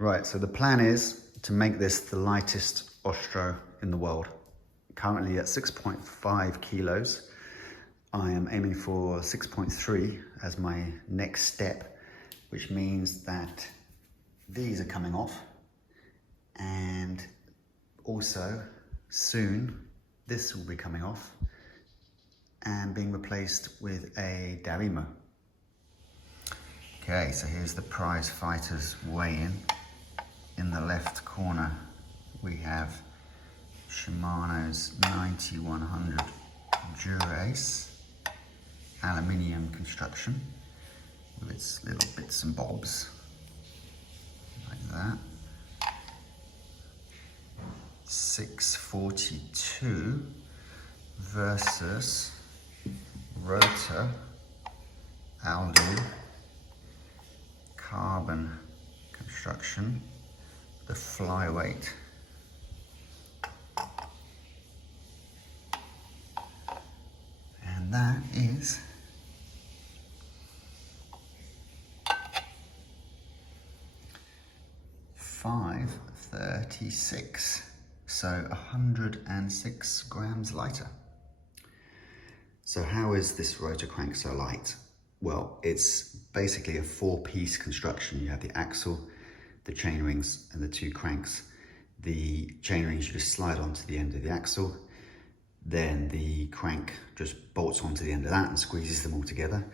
Right, so the plan is to make this the lightest Ostro in the world. Currently at 6.5 kilos. I am aiming for 6.3 as my next step, which means that these are coming off, and also soon this will be coming off and being replaced with a Darimo. Okay, so here's the prize fighters weigh-in. In the left corner we have Shimano's 9100 DuraAce aluminium construction with its little bits and bobs like that. 642 versus Rotor Aldu carbon construction, the flyweight. And that is $536, so 106 grams lighter. So how is this rotor crank so light? Well, it's basically a four-piece construction. You have the axle, the chain rings, and the two cranks. The chain rings you just slide onto the end of the axle, then the crank just bolts onto the end of that and squeezes them all together.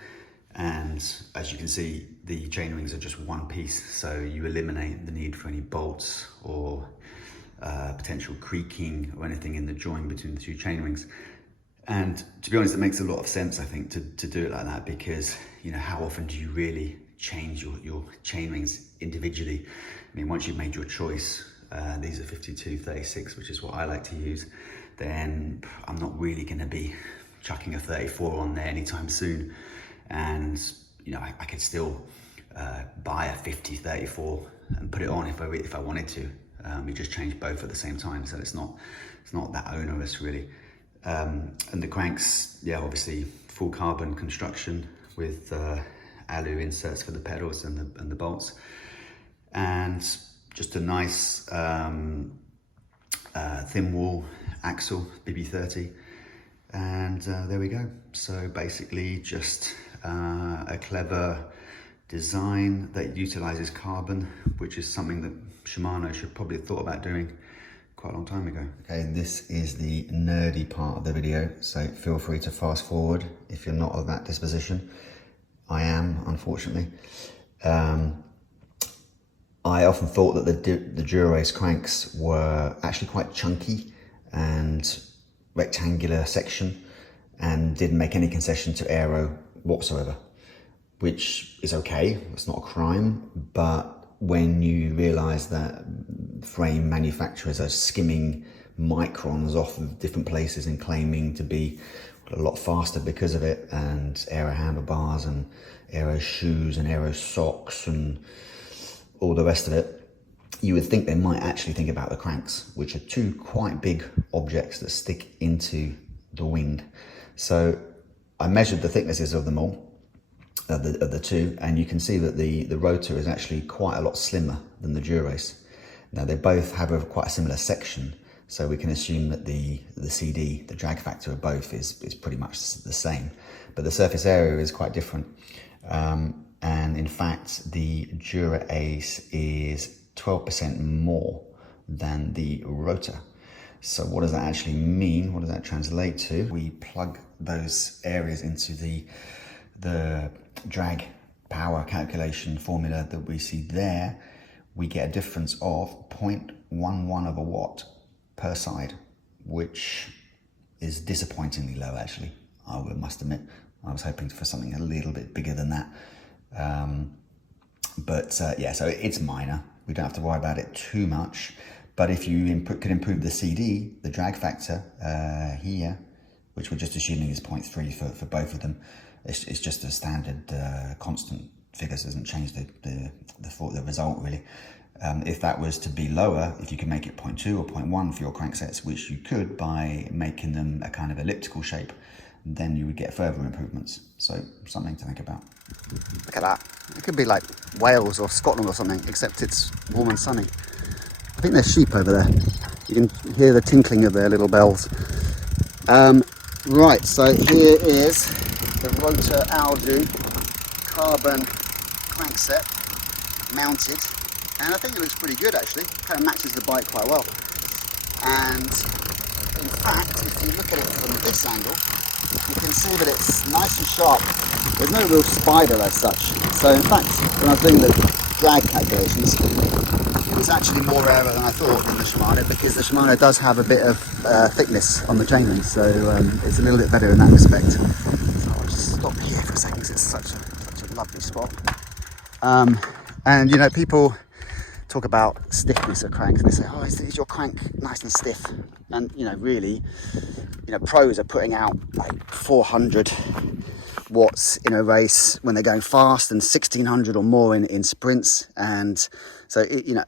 And as you can see, the chain rings are just one piece, so you eliminate the need for any bolts or potential creaking or anything in the join between the two chain rings. And to be honest, it makes a lot of sense, I think, to do it like that, because, you know, how often do you really change your chain rings individually? I mean, once you've made your choice, these are 52-36, which is what I like to use, then I'm not really going to be chucking a 34 on there anytime soon. And, you know, I could still buy a 50-34 and put it on if I wanted to. We just change both at the same time, so it's not that onerous really. And the cranks, yeah, obviously full carbon construction with alu inserts for the pedals and the bolts, and just a nice thin wall axle, BB30, and there we go. So basically just a clever design that utilizes carbon, which is something that Shimano should probably have thought about doing quite a long time ago. Okay, this is the nerdy part of the video, so feel free to fast forward if you're not of that disposition. I am, unfortunately. I often thought that the DuraAce cranks were actually quite chunky and rectangular section, and didn't make any concession to aero whatsoever, which is okay, it's not a crime. But when you realize that frame manufacturers are skimming microns off of different places and claiming to be a lot faster because of it, and aero handlebars and aero shoes and aero socks and all the rest of it, you would think they might actually think about the cranks, which are two quite big objects that stick into the wing. So I measured the thicknesses of them all, of the two, and you can see that the rotor is actually quite a lot slimmer than the DuraAce. Now they both have quite a similar section, so we can assume that the CD, the drag factor of both is pretty much the same, but the surface area is quite different. And in fact, the DuraAce is 12% more than the Rotor. So what does that actually mean? What does that translate to? We plug those areas into the drag power calculation formula that we see there. We get a difference of 0.11 of a watt per side, which is disappointingly low, actually. I must admit, I was hoping for something a little bit bigger than that. Yeah, so it's minor. We don't have to worry about it too much. But if you could improve the CD, the drag factor here, which we're just assuming is 0.3 for both of them, it's just a standard constant figures, doesn't change the result really. If that was to be lower, if you can make it 0.2 or 0.1 for your cranksets, which you could by making them a kind of elliptical shape, then you would get further improvements. So something to think about. Look at that. It could be like Wales or Scotland or something, except it's warm and sunny. I think there's sheep over there. You can hear the tinkling of their little bells. Right, so here is the Rotor Aldu carbon crankset mounted, and I think it looks pretty good actually. Kind of matches the bike quite well. And in fact, if you look at it from this angle, you can see that it's nice and sharp. There's no real spider as such. So in fact, when I was doing the drag calculations, it was actually more rarer than I thought in the Shimano, because the Shimano does have a bit of thickness on the chainring, so it's a little bit better in that respect. So I'll just stop here for a second because it's such a lovely spot. And you know, people talk about stiffness of cranks and they say, oh, is your crank nice and stiff? And you know, really, you know, pros are putting out like 400 watts in a race when they're going fast, and 1600 or more in sprints. And so you know,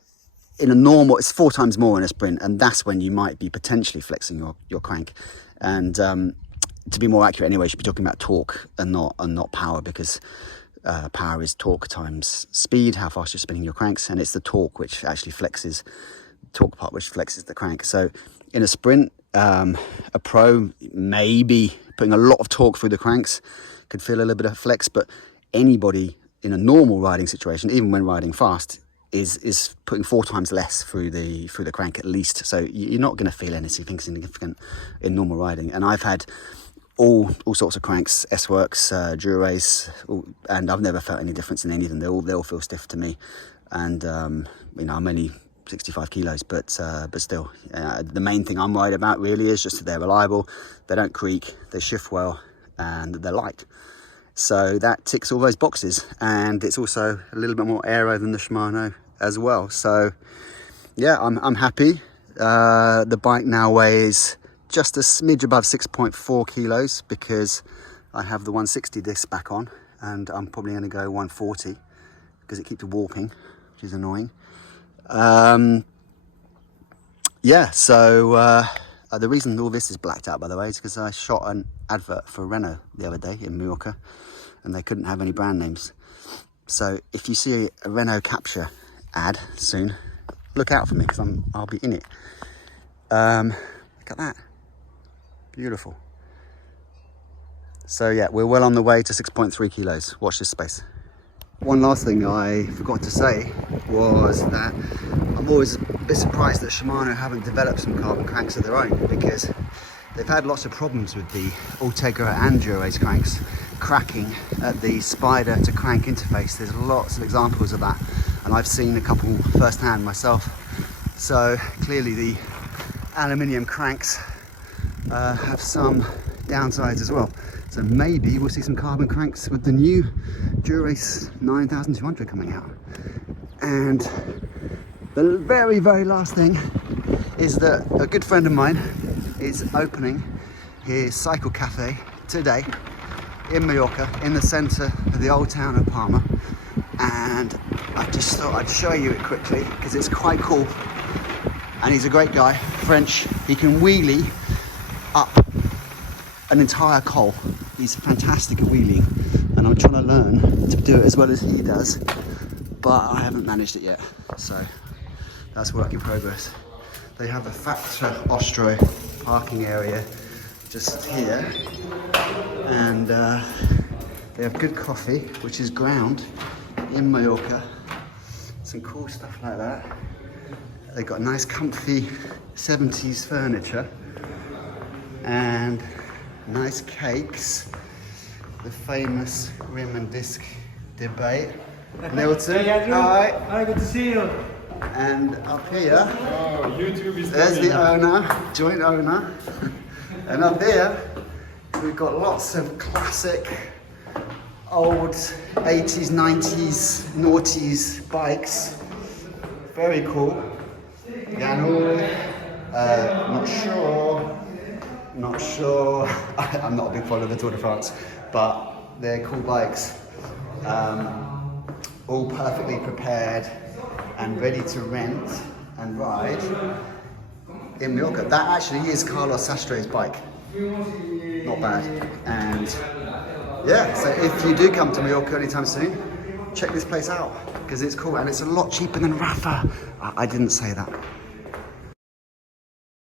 in a normal, it's 4 times more in a sprint, and that's when you might be potentially flexing your crank. And to be more accurate anyway, you should be talking about torque and not power, because power is torque times speed, how fast you're spinning your cranks, and it's the torque which actually flexes, torque part which flexes the crank. So in a sprint, a pro may be putting a lot of torque through the cranks, could feel a little bit of flex, but anybody in a normal riding situation, even when riding fast, is putting 4 times less through the crank at least. So you're not going to feel anything significant in normal riding. And I've had all sorts of cranks, S-Works, DuraAce, and I've never felt any difference in any of them. They all feel stiff to me. And you know, I'm only 65 kilos, but still, the main thing I'm worried about really is just that they're reliable, they don't creak, they shift well, and they're light. So that ticks all those boxes, and it's also a little bit more aero than the Shimano as well. So yeah, I'm happy. The bike now weighs just a smidge above 6.4 kilos because I have the 160 disc back on, and I'm probably going to go 140 because it keeps warping, which is annoying. Yeah, so the reason all this is blacked out, by the way, is because I shot an advert for Renault the other day in Mallorca, and they couldn't have any brand names. So if you see a Renault Capture ad soon, look out for me, because I'll be in it. Look at that, beautiful. So yeah, we're well on the way to 6.3 kilos. Watch this space. One last thing I forgot to say was that I'm always a bit surprised that Shimano haven't developed some carbon cranks of their own, because they've had lots of problems with the Ultegra and DuraAce cranks cracking at the spider to crank interface. There's lots of examples of that, and I've seen a couple firsthand myself. So clearly the aluminium cranks have some downsides as well. So maybe we'll see some carbon cranks with the new DuraAce 9200 coming out. And the very, very last thing is that a good friend of mine is opening his cycle cafe today in Mallorca, in the centre of the old town of Palma. And I just thought I'd show you it quickly because it's quite cool. And he's a great guy, French. He can wheelie up an entire coal. He's fantastic at wheeling, and I'm trying to learn to do it as well as he does, but I haven't managed it yet, so that's work in progress. They have a Factor Ostro parking area just here, and they have good coffee, which is ground in Mallorca, some cool stuff like that. They've got nice comfy 70s furniture and nice cakes, the famous rim and disc debate. Milton, hi. Hi, good to see you. And up here, YouTube is there's the owner, joint owner. And up here, we've got lots of classic old 80s, 90s, noughties bikes. Very cool. Ganul, not sure. I'm not a big follower of the Tour de France, but they're cool bikes. All perfectly prepared and ready to rent and ride in Mallorca. That actually is Carlos Sastre's bike. not bad. And yeah, so if you do come to Mallorca anytime soon, check this place out because it's cool and it's a lot cheaper than Rafa. I didn't say that.